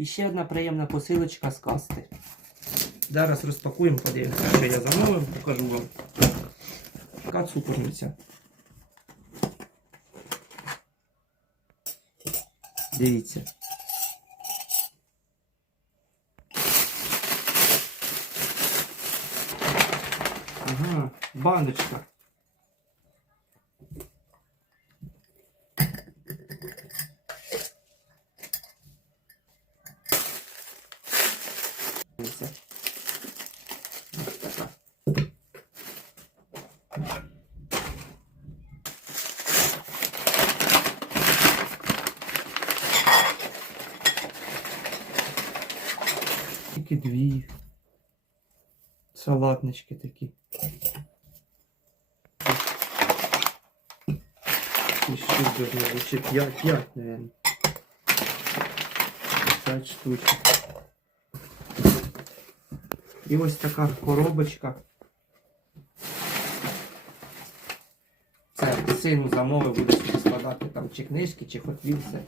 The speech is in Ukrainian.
І ще одна приємна посилочка з касти. Зараз розпакуємо, подивимося, що я замовив, покажу вам. Така цукорниця. Дивіться. Ага, баночка. Ось така. Тільки дві. Салатнички такі. І штук должно бути ще 5, 5, наверное. 5 штучок. І ось така коробочка. Це сину замовив, буде складати там чи книжки, чи хотвілси.